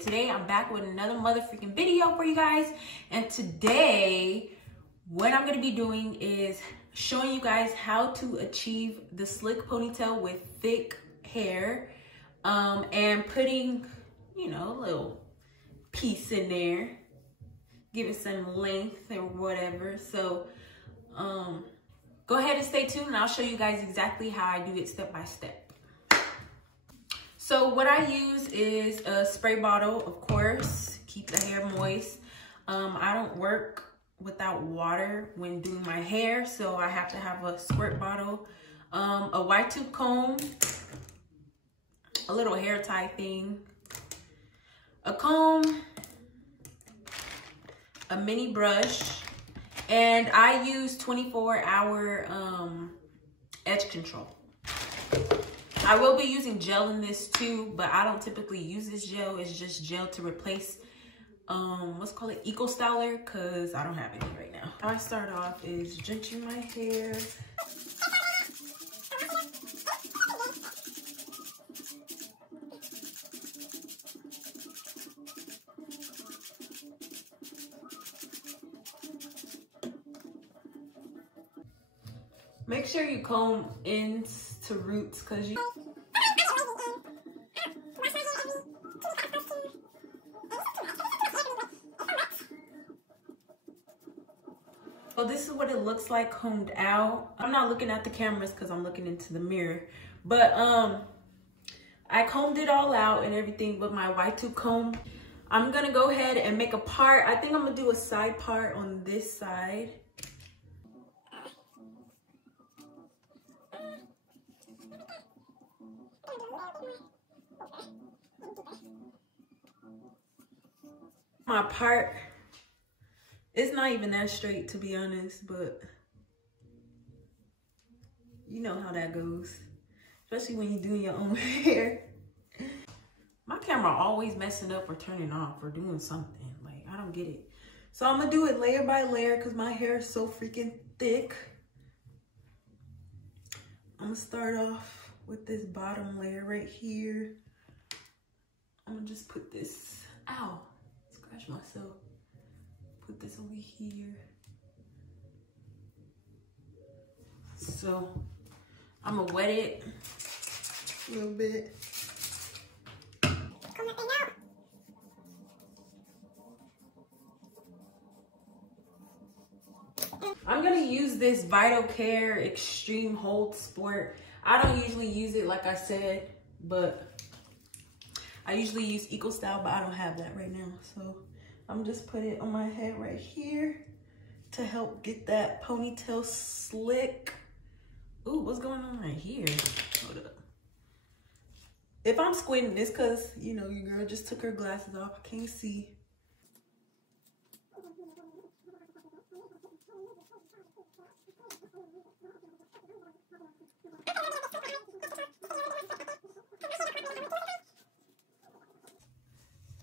it. Today I'm back with another motherfucking video for you guys. And today, what I'm gonna be doing is showing you guys how to achieve the slick ponytail with thick hair. And putting, you know, a little piece in there. Give it some length or whatever. So, go ahead and stay tuned and I'll show you guys exactly how I do it step by step. So what I use is a spray bottle, of course, keep the hair moist. I don't work without water when doing my hair, so I have to have a squirt bottle, a wide tooth comb, a little hair tie thing, a comb, a mini brush, and I use 24-hour edge control. I will be using gel in this too, but I don't typically use this gel. It's just gel to replace, let's call it Eco Styler, because I don't have any right now. How I start off is drenching my hair. Make sure you comb ends to roots, because you... So this is what it looks like combed out. I'm not looking at the cameras because I'm looking into the mirror. But I combed it all out and everything with my wide tooth comb. I'm gonna go ahead and make a part. I think I'm gonna do a side part on this side. My part, it's not even that straight, to be honest, but you know how that goes, especially when you're doing your own hair. My camera always messing up or turning off or doing something. Like, I don't get it. So I'm gonna do it layer by layer because my hair is so freaking thick. I'm gonna start off with this bottom layer right here. I'm gonna just put this, ow, scratch myself. Put this over here. So I'm gonna wet it a little bit. I'm gonna use this Vital Care Extreme Hold Sport. I don't usually use it, like I said, but I usually use Eco Style, but I don't have that right now. So I'm just put it on my head right here to help get that ponytail slick. Ooh, what's going on right here? Hold up. If I'm squinting, it's because, you know, your girl just took her glasses off. I can't see.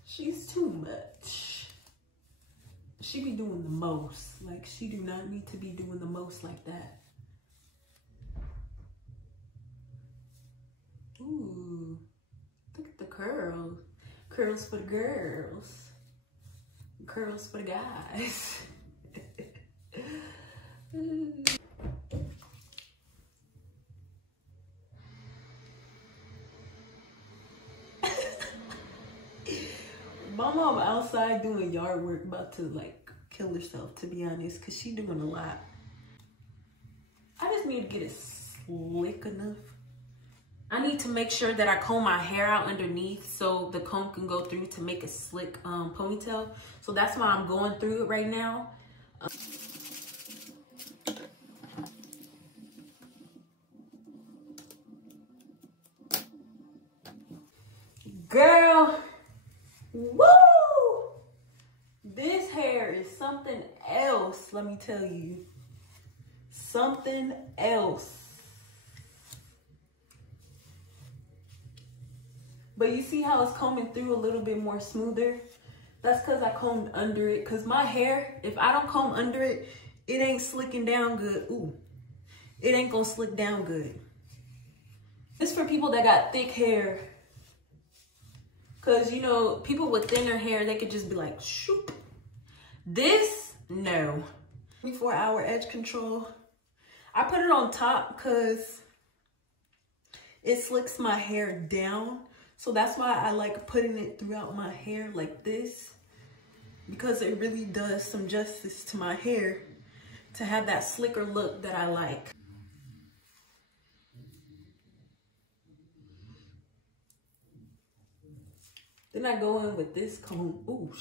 She's too much. She be doing the most. Like, she do not need to be doing the most like that. Ooh, look at the curls. Curls for the girls. Curls for the guys. My mom outside doing yard work, about to like kill herself, to be honest, because she doing a lot. I just need to get it slick enough. I need to make sure that I comb my hair out underneath so the comb can go through to make a slick ponytail. So that's why I'm going through it right now. Girl, woo! This hair is something else, let me tell you. Something else. But you see how it's combing through a little bit more smoother? That's because I combed under it. Because my hair, if I don't comb under it, it ain't slicking down good. Ooh, it ain't gonna slick down good. This for people that got thick hair. Because, you know, people with thinner hair, they could just be like, shoop. This, no. 24-hour edge control. I put it on top because it slicks my hair down. So that's why I like putting it throughout my hair like this. Because it really does some justice to my hair to have that slicker look that I like. Then I go in with this comb. Ooh.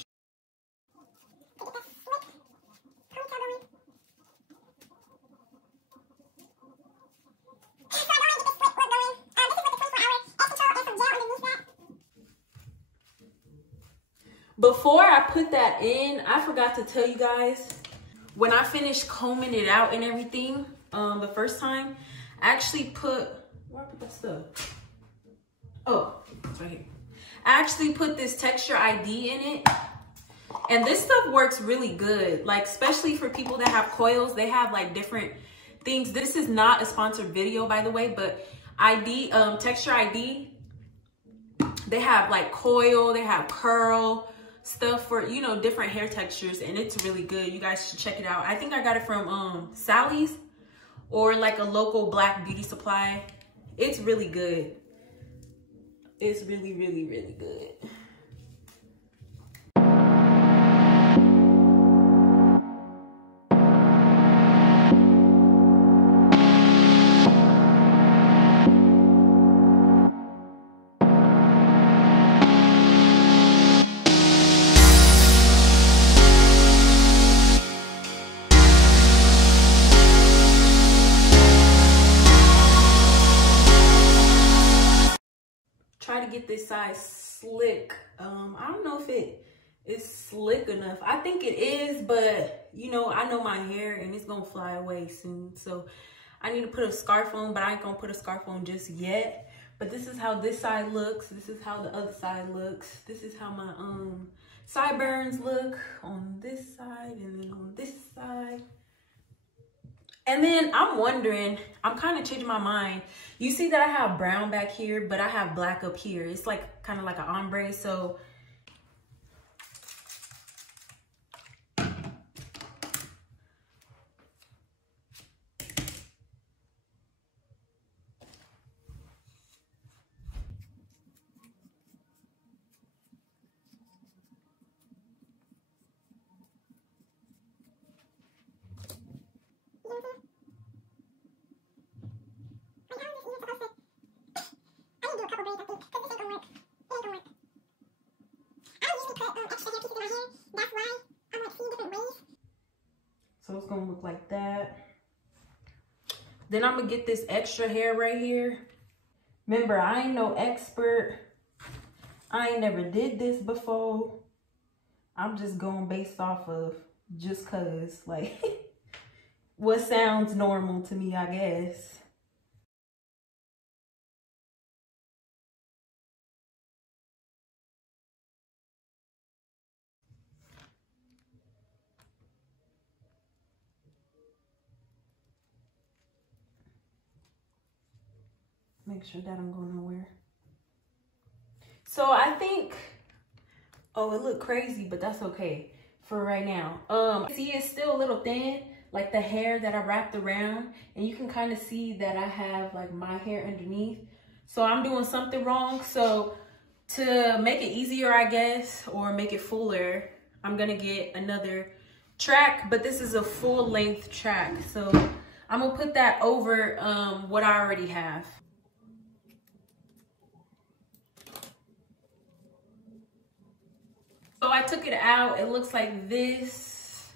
Before I put that in, I forgot to tell you guys, when I finished combing it out and everything, the first time, I actually put, where I put that stuff? Oh, it's right here. I actually put this Texture ID in it. And this stuff works really good. Like, especially for people that have coils, they have like different things. This is not a sponsored video, by the way, but Texture ID, they have like coil, they have curl, stuff for, you know, different hair textures, and it's really good. You guys should check it out. I think I got it from Sally's or like a local black beauty supply. It's really good. It's really, really, really good. Try to get this side slick. I don't know if it is slick enough. I think it is, but you know, I know my hair and it's gonna fly away soon. So I need to put a scarf on, but I ain't gonna put a scarf on just yet. But this is how this side looks. This is how the other side looks. This is how my sideburns look on this side and then on this side. And then I'm wondering, I'm kind of changing my mind. You see that I have brown back here, but I have black up here. It's like kind of like an ombre. So it's gonna look like that. Then I'm gonna get this extra hair right here. Remember, I ain't no expert. I ain't never did this before. I'm just going based off of just cause, like, what sounds normal to me, I guess. Make sure that don't go nowhere. So I think, oh, it looked crazy, but that's okay for right now. See, it's still a little thin, like the hair that I wrapped around, and you can kind of see that I have like my hair underneath. So I'm doing something wrong. So to make it easier, I guess, or make it fuller, I'm gonna get another track, but this is a full length track. So I'm gonna put that over what I already have. So I took it out. It looks like this.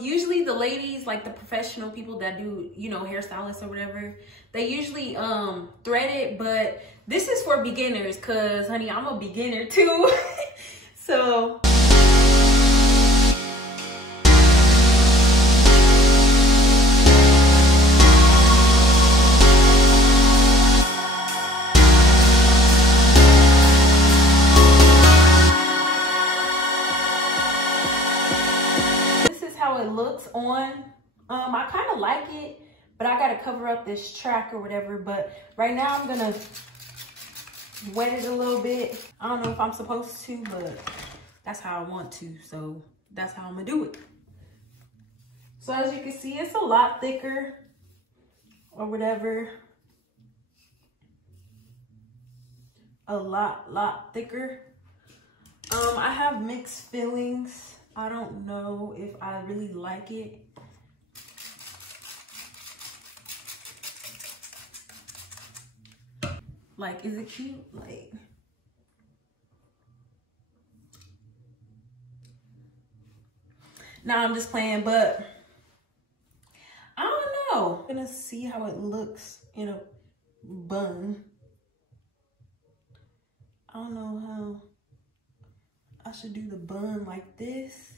Usually the ladies, like the professional people that do, you know, hairstylists or whatever, they usually thread it, but this is for beginners because, honey, I'm a beginner too. So it looks on. I kind of like it, but I gotta cover up this track or whatever. But right now I'm gonna wet it a little bit. I don't know if I'm supposed to, but that's how I want to. So that's how I'm gonna do it. So as you can see, it's a lot thicker or whatever. A lot thicker. I have mixed feelings. I don't know if I really like it. Like, is it cute? Like, nah, I'm just playing, but I don't know. I'm gonna see how it looks in a bun. I don't know how I should do the bun like this.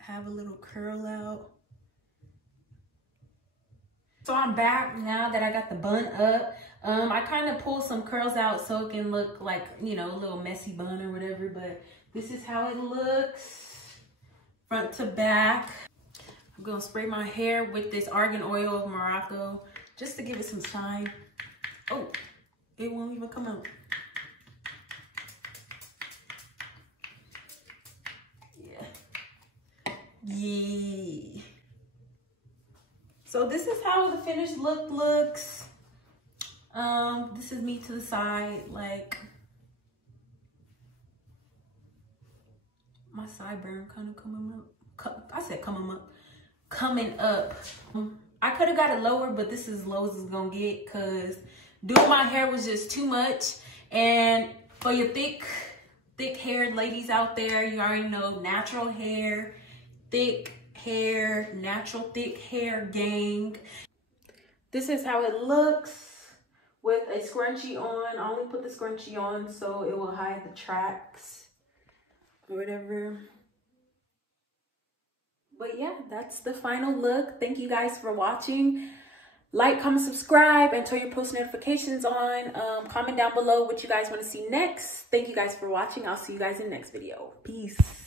Have a little curl out. So I'm back now that I got the bun up. I kind of pulled some curls out so it can look like, you know, a little messy bun or whatever, but this is how it looks front to back. I'm gonna spray my hair with this Argan Oil of Morocco just to give it some shine. Oh, it won't even come out. Yeah. So this is how the finished look looks. This is me to the side, like my sideburn kind of coming up. I said coming up. I could have got it lower, but this is as low as it's gonna get because doing my hair was just too much. And for your thick-haired ladies out there, you already know natural hair, thick hair, natural thick hair gang. This is how it looks with a scrunchie on. I only put the scrunchie on so it will hide the tracks or whatever. But yeah, that's the final look. Thank you guys for watching. Like, comment, subscribe, and turn your post notifications on. Comment down below what you guys want to see next. Thank you guys for watching. I'll see you guys in the next video. Peace.